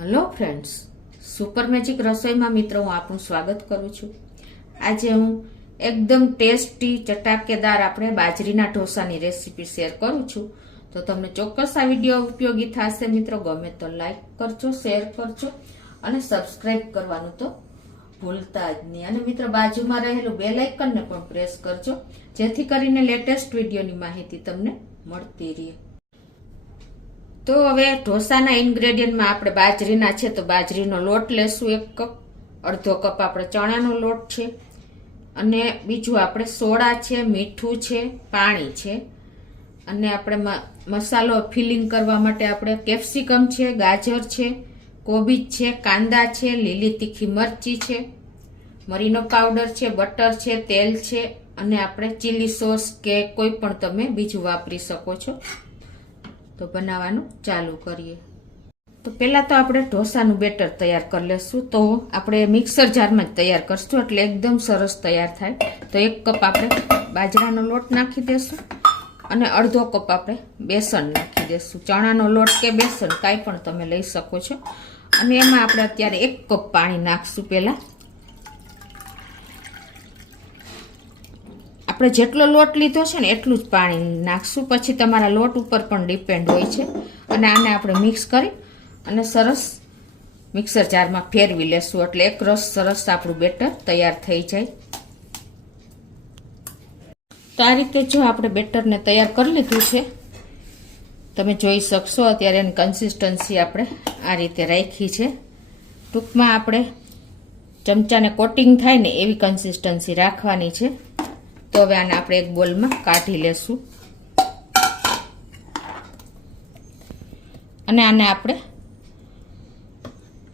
Hello friends, super magic રસોઈમાં મિત્રો હું આપનું સ્વાગત કરું છું. આજે હું એકદમ ટેસ્ટી ચટાકેદાર આપણે બાજરીના ઢોસાની રેસીપી શેર કરું છું. તો તમને ચોક્કસ આ વિડીયો ઉપયોગી થશે મિત્રો. ગમે તો લાઈક કરજો, શેર કરજો અને સબસ્ક્રાઈબ કરવાનું તો ભૂલતા જ નહીં. અને મિત્રો બાજુમાં રહેલું બેલ આઇકનને પણ પ્રેસ કરજો, જેથી કરીને લેટેસ્ટ વિડીયોની માહિતી તમને મળતી રહે. તો હવે ઢોસાના ઇન્ગ્રેડિયન્ટમાં આપણે બાજરીના છે તો બાજરીનો લોટ લેશું 1 કપ, અડધો કપ આપણે ચણાનો લોટ છે, અને બીજું આપણે સોડા છે, મીઠું છે, પાણી છે, અને આપણે મસાલો ફિલિંગ કરવા માટે આપણે કેપ્સિકમ છે, ગાજર છે, કોબીજ છે, કાંદા છે, લીલી તીખી મરચી છે, મરીનો પાવડર છે, બટર છે, તેલ છે, અને આપણે ચીલી સોસ કે કોઈ પણ તમે બીજું વાપરી શકો છો. તો બનાવવાનું ચાલુ કરીએ. તો પહેલાં તો આપણે ઢોસાનું બેટર તૈયાર કરી લેશું. તો આપણે મિક્સર જારમાં જ તૈયાર કરશું એટલે એકદમ સરસ તૈયાર થાય. તો 1 કપ આપણે બાજરાનો લોટ નાખી દેશું અને અડધો કપ આપણે બેસન નાખી દેશું. ચણાનો લોટ કે બેસન કાંઈ પણ તમે લઈ શકો છો. અને એમાં આપણે અત્યારે 1 કપ પાણી નાખશું. પહેલાં આપણે જેટલો લોટ લીધો છે ને એટલું જ પાણી નાખશું. પછી તમારા લોટ ઉપર પણ ડિપેન્ડ હોય છે. અને આને આપણે મિક્સ કરી અને સરસ મિક્સર જારમાં ફેરવી લેશું એટલે એક રસ સરસ આપણું બેટર તૈયાર થઈ જાય. તો આ રીતે જો આપણે બેટરને તૈયાર કરી લીધું છે, તમે જોઈ શકશો. અત્યારે એની કન્સિસ્ટન્સી આપણે આ રીતે રાખી છે. ટૂંકમાં આપણે ચમચાને કોટિંગ થાય ને એવી કન્સિસ્ટન્સી રાખવાની છે. તો હવે આને આપણે એક બોલમાં કાઢી લેશું અને આને આપણે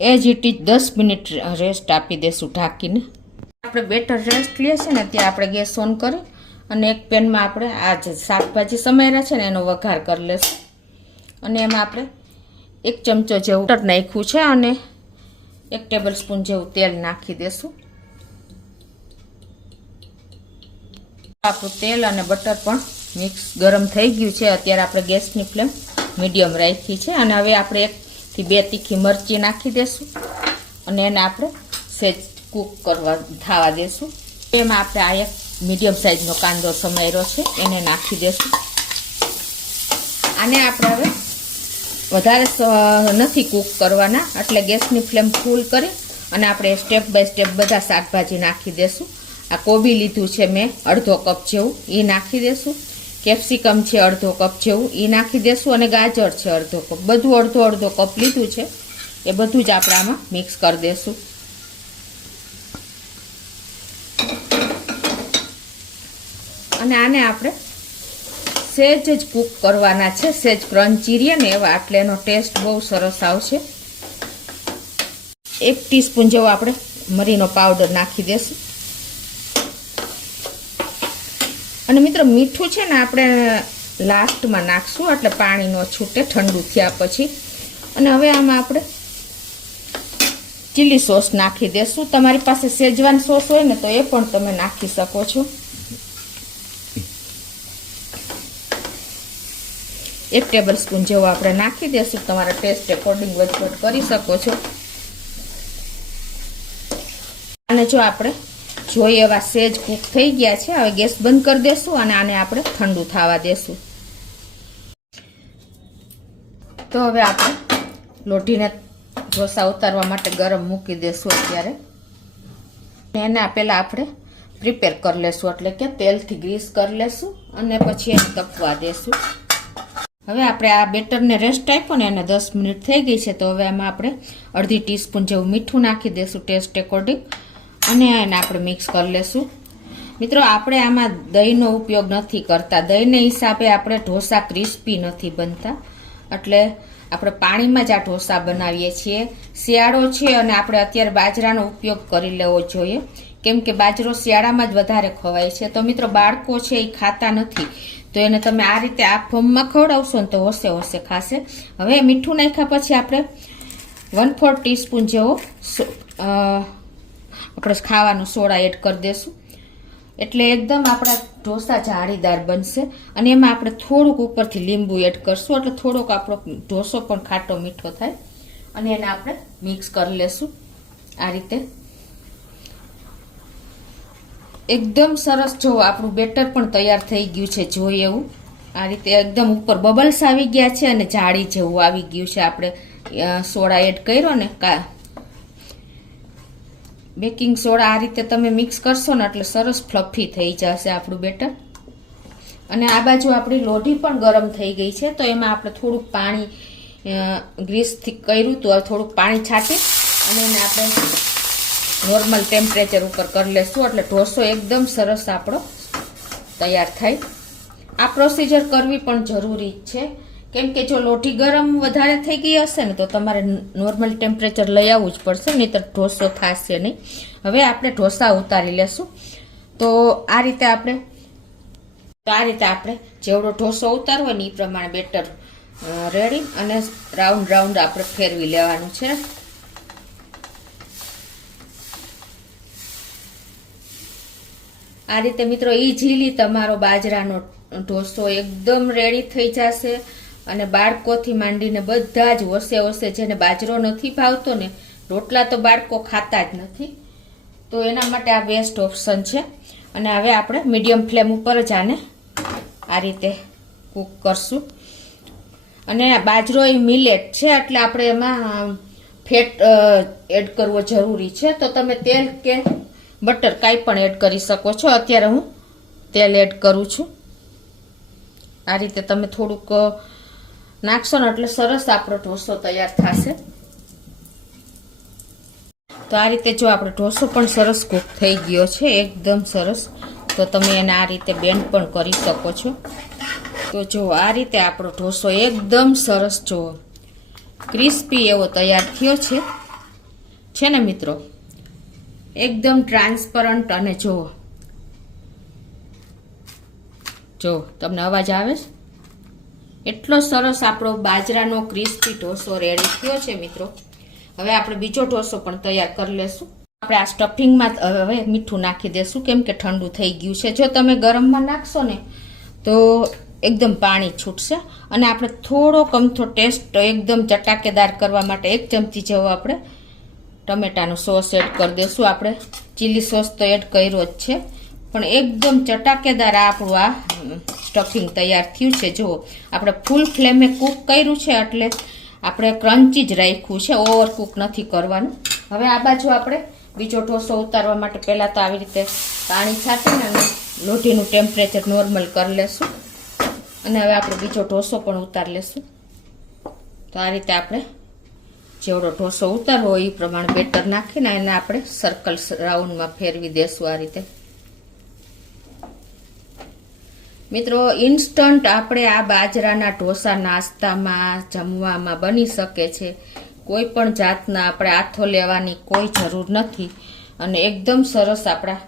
એજ ઇટ ઇઝ 10 મિનિટ રેસ્ટ આપી દેશું ઢાંકીને. આપણે બેટર રેસ્ટ લઈએ છે ને ત્યાં આપણે ગેસ ઓન કરી અને એક પેનમાં આપણે આ જે શાકભાજી સમારેલા છે ને એનો વઘાર કરી લેશું. અને એમાં આપણે 1 ચમચો જેવું બટર નાખ્યું છે અને 1 ટેબલ સ્પૂન જેવું તેલ નાખી દેશું. આપણું તેલ અને બટર પણ મિક્સ ગરમ થઈ ગયું છે. અત્યારે આપણે ગેસની ફ્લેમ મીડિયમ રાખી છે. અને હવે આપણે 1 થી 2 તીખી મરચી નાખી દેશું અને એને આપણે સેજ કૂક કરવા થવા દેશું. એમાં આપણે આ 1 મીડિયમ સાઈઝનો કાંદો સમાર્યો છે એને નાખી દેશું. આને આપણે હવે વધારે નથી કૂક કરવાના, એટલે ગેસની ફ્લેમ ફૂલ કરી અને આપણે સ્ટેપ બાય સ્ટેપ બધા શાકભાજી નાખી દેશું. આ કોબી લીધું છે મેં અડધો કપ જેવું, એ નાખી દેશું. કેપ્સિકમ છે અડધો કપ જેવું, એ નાખી દેશું. અને ગાજર છે અડધો કપ. બધું અડધો કપ લીધું છે, એ બધું જ આપણે આમાં મિક્સ કરી દેશું. અને આને આપણે સેજ જ કૂક કરવાના છે, સેજ ક્રન્ચી રહે ને એવા, એટલે એનો ટેસ્ટ બહુ સરસ આવશે. 1 ટીસ્પૂન જેવો આપણે મરીનો પાવડર નાખી દેશું. અને મિત્રો મીઠું છે ને આપણે લાસ્ટમાં નાખશું એટલે પાણી ન છૂટે ઠંડુ થયા પછી. અને હવે આમાં આપણે ચીલી સોસ નાખી દેશું. તમારી પાસે શેજવાન સોસ હોય ને તો એ પણ તમે નાખી શકો છો. 1 ટેબલ સ્પૂન જેવું આપણે નાખી દેશું. તમારા ટેસ્ટ એકોર્ડિંગ વધઘટ કરી શકો છો. અને જો આપણે જોઈએ એવા સેજ કૂક થઈ ગયા છે. હવે ગેસ બંધ કરી દેશું અને આને આપણે ઠંડુ થવા દેશું. તો હવે આપણે લોઢીને ઢોસા ઉતારવા માટે ગરમ મૂકી દેશું અત્યારે. એના પહેલાં આપણે પ્રિપેર કરી લેશું, એટલે કે તેલથી ગ્રીસ કરી લેશું અને પછી એને તપવા દેશું. હવે આપણે આ બેટરને રેસ્ટ આપ્યો ને એને 10 મિનિટ થઈ ગઈ છે. તો હવે આમાં આપણે અડધી ટીસ્પૂન જેવું મીઠું નાખી દેશું ટેસ્ટ એકોર્ડિંગ અને એને આપણે મિક્સ કરી લેશું. મિત્રો આપણે આમાં દહીંનો ઉપયોગ નથી કરતા. દહીંને હિસાબે આપણે ઢોસા ક્રિસ્પી નથી બનતા, એટલે આપણે પાણીમાં જ આ ઢોસા બનાવીએ છીએ. શિયાળો છે અને આપણે અત્યારે બાજરાનો ઉપયોગ કરી લેવો જોઈએ, કેમ કે બાજરો શિયાળામાં જ વધારે ખવાય છે. તો મિત્રો બાળકો છે એ ખાતા નથી, તો એને તમે આ રીતે આ ફોર્મમાં ખવડાવશો ને તો હોશે ખાશે. હવે મીઠું નાખ્યા પછી આપણે 1/4 ટીસ્પૂન જેવો આપણે ખાવાનો સોડા એડ કરી દેશું, એટલે એકદમ આપણા ઢોસા જાળીદાર બનશે. અને એમાં આપણે થોડુંક ઉપરથી લીંબુ એડ કરશું એટલે થોડોક આપણો ઢોસો પણ ખાટો મીઠો થાય. અને એને આપણે મિક્સ કરી લેશું આ રીતે. એકદમ સરસ. જો આપણું બેટર પણ તૈયાર થઈ ગયું છે, જોઈએ એવું. આ રીતે એકદમ ઉપર બબલ્સ આવી ગયા છે અને જાળી જેવું આવી ગયું છે. આપણે સોડા એડ કર્યો ને, બેકિંગ સોડા આ રીતે તમે મિક્સ કરશો ને એટલે સરસ ફ્લફી થઈ જશે આપણું બેટર. અને આ બાજુ આપણી લોઢી પણ ગરમ થઈ ગઈ છે, તો એમાં આપણે થોડુંક પાણી ગ્રીસથી કર્યું તો થોડુંક પાણી છાંટી અને એને આપણે નોર્મલ ટેમ્પરેચર ઉપર કરી લેશું એટલે ઢોસો એકદમ સરસ આપણો તૈયાર થાય. આ પ્રોસીજર કરવી પણ જરૂરી છે, કેમ કે જો લોઢી ગરમ વધારે થઈ ગઈ હશે ને તો તમારે નોર્મલ ટેમ્પરેચર લઈ આવવું જ પડશે, નહીંતર ઢોસો થશે નહીં. હવે આપણે ઢોસા ઉતારી લેશું. તો આ રીતે આપણે જેવડો ઢોસો ઉતારવો હોય ને એ પ્રમાણે બેટર રેડી અને રાઉન્ડ રાઉન્ડ આપણે ફેરવી લેવાનું છે. આ રીતે મિત્રો ઈઝીલી તમારો બાજરાનો ઢોસો એકદમ રેડી થઈ જશે. અને બાળકોથી માંડીને બધા જ હોશે જેને બાજરો નથી ભાવતો ને, રોટલા તો બાળકો ખાતા જ નથી, તો એના માટે આ બેસ્ટ ઓપ્શન છે. અને હવે આપણે મીડિયમ ફ્લેમ ઉપર જ આને આ રીતે કૂક કરશું. અને બાજરો એ મિલેટ છે એટલે આપણે એમાં ફેટ એડ કરવો જરૂરી છે, તો તમે તેલ કે બટર કાંઈ પણ એડ કરી શકો છો. અત્યારે હું તેલ એડ કરું છું. આ રીતે તમે થોડુંક નાખશો ને એટલે સરસ આપણો ઢોસો તૈયાર થશે. તો આ રીતે જો આપણો ઢોસો પણ સરસ કૂક થઈ ગયો છે, એકદમ સરસ. તો તમે એને આ રીતે બેન્ડ પણ કરી શકો છો. તો જો આ રીતે આપણો ઢોસો એકદમ સરસ જો ક્રિસ્પી એવો તૈયાર થયો છે ને મિત્રો, એકદમ ટ્રાન્સપરન્ટ. અને જો તમને અવાજ આવે છે, એટલો સરસ આપણો બાજરાનો ક્રિસ્પી ઢોસો રેડી થયો છે મિત્રો. હવે આપણે બીજો ઢોસો પણ તૈયાર કરી લેશું. આપણે આ સ્ટફિંગમાં હવે મીઠું નાખી દેશું, કેમ કે ઠંડુ થઈ ગયું છે. જો તમે ગરમમાં નાખશો ને તો એકદમ પાણી છૂટશે. અને આપણે થોડો કમથો ટેસ્ટ એકદમ ચટાકેદાર કરવા માટે 1 ચમચી જેવો આપણે ટમેટાનો સોસ એડ કરી દઈશું. આપણે ચીલી સોસ તો એડ કર્યો જ છે, પણ એકદમ ચટાકેદાર આપણું આ સ્ટફિંગ તૈયાર થયું છે. જુઓ, આપણે ફૂલ ફ્લેમે કૂક કર્યું છે એટલે આપણે ક્રન્ચી જ રાખ્યું છે, ઓવર કૂક નથી કરવાનું. હવે આ બાજુ આપણે બીજો ઢોસો ઉતારવા માટે પહેલાં તો આવી રીતે પાણી છાંટીને અને લોઢીનું ટેમ્પરેચર નોર્મલ કરી લેશું. અને હવે આપણે બીજો ઢોસો પણ ઉતારી લેશું. તો આ રીતે આપણે જેવડો ઢોસો ઉતારવો હોય એ પ્રમાણે બેટર નાખીને એને આપણે સર્કલ રાઉન્ડમાં ફેરવી દેશું આ રીતે. મિત્રો ઇન્સ્ટન્ટ આપણે આ બાજરાના ઢોસા નાસ્તામાં જમવામાં બની શકે છે. કોઈ પણ જાતના આપણે હાથો લેવાની કોઈ જરૂર નથી અને એકદમ સરસ આપણા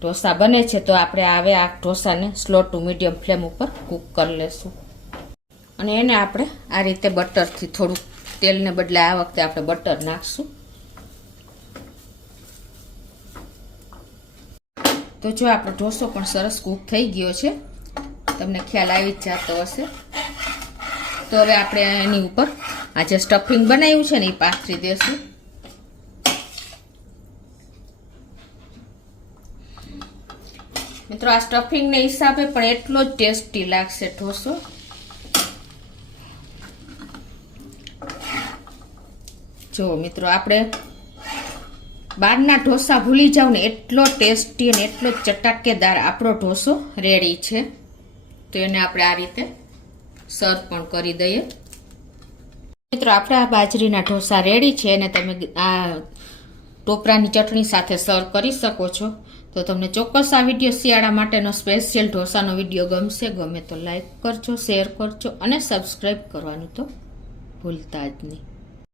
ઢોસા બને છે. તો આપણે હવે આ ઢોસાને સ્લો ટુ મીડિયમ ફ્લેમ ઉપર કૂક કરી લેશું. અને એને આપણે આ રીતે બટરથી થોડુંક, તેલને બદલે આ વખતે આપણે બટર નાખશું. તો જો આપણો ઢોસો પણ સરસ કૂક થઈ ગયો છે, તમને ખ્યાલ આવી જ જતો હશે. તો હવે આપણે એની ઉપર આ જે સ્ટફિંગ બનાવ્યું છે ને એ પાથરી દેશું. મિત્રો આ સ્ટફિંગને હિસાબે પણ એટલો જ ટેસ્ટી લાગશે ઢોસો. જો મિત્રો આપણે બહારના ઢોસા ભૂલી જાવ ને, એટલો ટેસ્ટી અને એટલો ચટાકેદાર આપણો ઢોસો રેડી છે. તો એને આપણે આ રીતે સર્વ પણ કરી દઈએ. મિત્રો આપણે આ બાજરીના ઢોસા રેડી છે અને તમે આ ટોપરાની ચટણી સાથે સર્વ કરી શકો છો. તો તમને ચોક્કસ આ વિડીયો શિયાળા માટેનો સ્પેશિયલ ઢોસાનો વિડીયો ગમે તો લાઈક કરજો, શેર કરજો અને સબસ્ક્રાઈબ કરવાનું તો ભૂલતા જ નહીં.